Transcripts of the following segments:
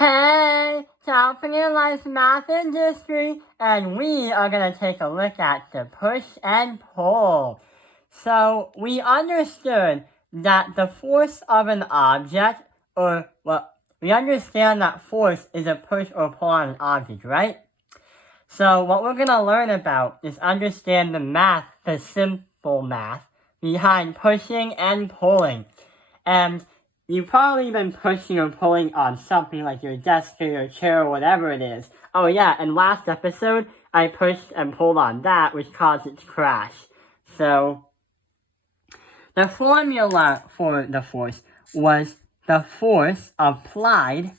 Hey, California Life Math Industry, and we are going to take a look at the push and pull. So, we understood that the force of an object, we understand that force is a push or pull on an object, right? So, what we're going to learn about is understand the math, the simple math, behind pushing and pulling. And you've probably been pushing or pulling on something like your desk or your chair or whatever it is. Oh yeah, and last episode, I pushed and pulled on that, which caused it to crash. So, the formula for the force was the force applied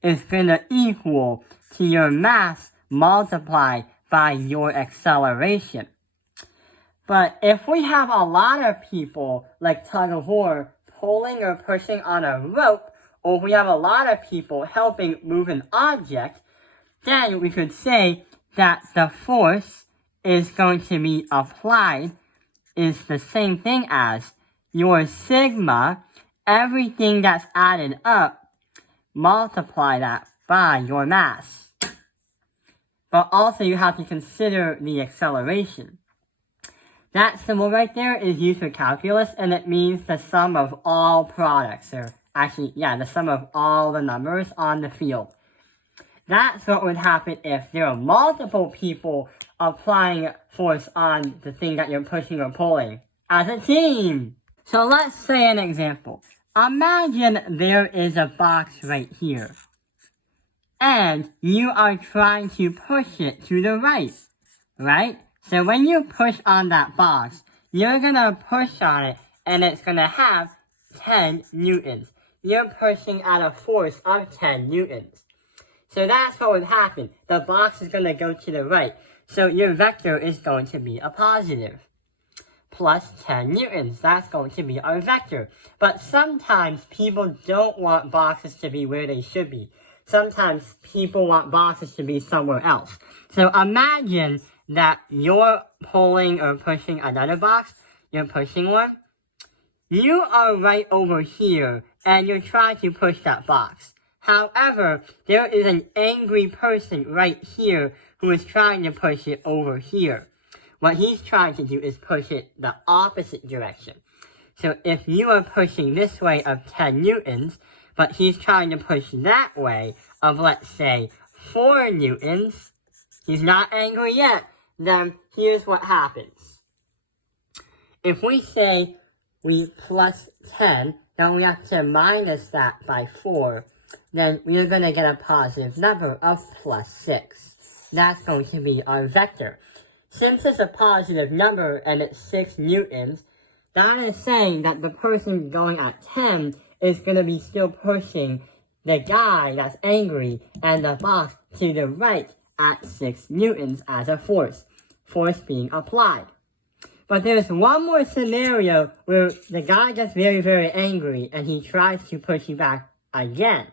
is going to equal to your mass multiplied by your acceleration. But if we have a lot of people, like tug of war, pulling or pushing on a rope, or if we have a lot of people helping move an object, then we could say that the force is going to be applied is the same thing as your sigma, everything that's added up, multiply that by your mass. But also you have to consider the acceleration. That symbol right there is used for calculus, and it means the sum of all products, or actually, the sum of all the numbers on the field. That's what would happen if there are multiple people applying force on the thing that you're pushing or pulling as a team. So let's say an example. Imagine there is a box right here, and you are trying to push it to the right? So when you push on that box, you're gonna push on it, and it's gonna have 10 newtons. You're pushing at a force of 10 newtons. So that's what would happen. The box is gonna go to the right. So your vector is going to be a positive. Plus 10 newtons, that's going to be our vector. But sometimes people don't want boxes to be where they should be. Sometimes people want boxes to be somewhere else. So imagine that you're pulling or pushing another box, you're pushing one, you are right over here, and you're trying to push that box. However, there is an angry person right here who is trying to push it over here. What he's trying to do is push it the opposite direction. So if you are pushing this way of 10 newtons, but he's trying to push that way of, let's say, 4 newtons, he's not angry yet, then here's what happens. If we say we plus 10, then we have to minus that by 4, then we're going to get a positive number of plus 6. That's going to be our vector. Since it's a positive number and it's 6 newtons, that is saying that the person going at 10 is going to be still pushing the guy that's angry and the box to the right at 6 newtons as a force being applied. But there's one more scenario where the guy gets very, very angry and he tries to push you back again.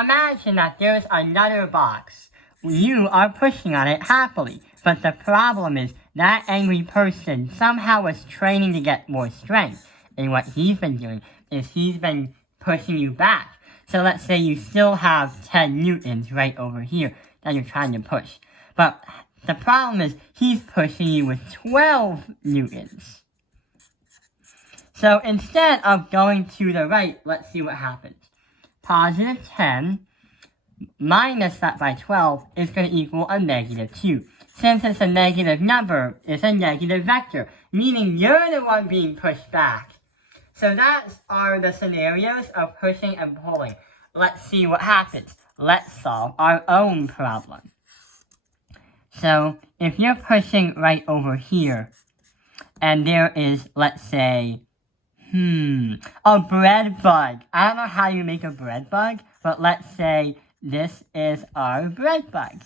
Imagine that there's another box. You are pushing on it happily, but the problem is that angry person somehow was training to get more strength, and what he's been doing is he's been pushing you back. So let's say you still have 10 newtons right over here that you're trying to push, but the problem is he's pushing you with 12 newtons. So instead of going to the right, let's see what happens. Positive 10 minus that by 12 is going to equal a negative 2. Since it's a negative number, it's a negative vector, meaning you're the one being pushed back. So that's the scenarios of pushing and pulling. Let's see what happens. Let's solve our own problem. So if you're pushing right over here, and there is, let's say, a bread bug. I don't know how you make a bread bug, but let's say this is our bread bug.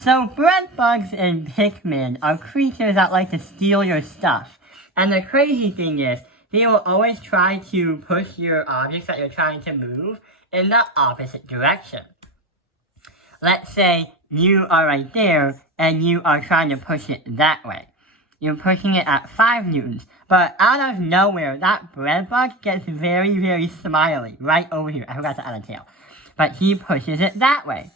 So bread bugs and Pikmin are creatures that like to steal your stuff. And the crazy thing is, they will always try to push your objects that you're trying to move in the opposite direction. Let's say you are right there, and you are trying to push it that way. You're pushing it at 5 newtons, but out of nowhere, that bread bug gets very, very smiley right over here. I forgot to add a tail. But he pushes it that way.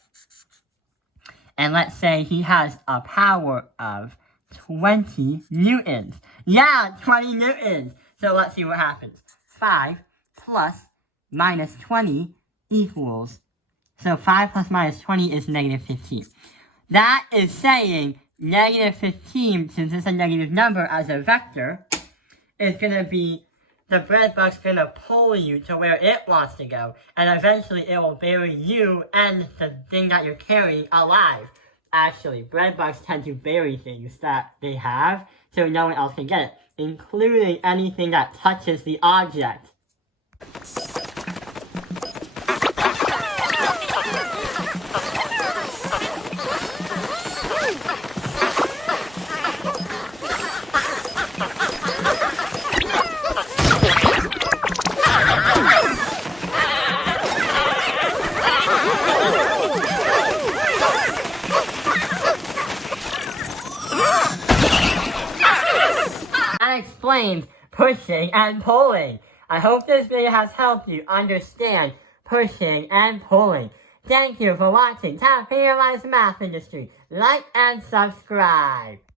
And let's say he has a power of 20 newtons. Yeah, 20 newtons. So let's see what happens. 5 plus minus 20 equals. So 5 plus minus 20 is negative 15. That is saying negative 15, since it's a negative number as a vector, is going to be, the bread bug's going to pull you to where it wants to go, and eventually it will bury you and the thing that you're carrying alive. Actually, bread bugs tend to bury things that they have, so no one else can get it, including anything that touches the object. That explains pushing and pulling. I hope this video has helped you understand pushing and pulling. Thank you for watching Top Realized Math Industry. Like and subscribe.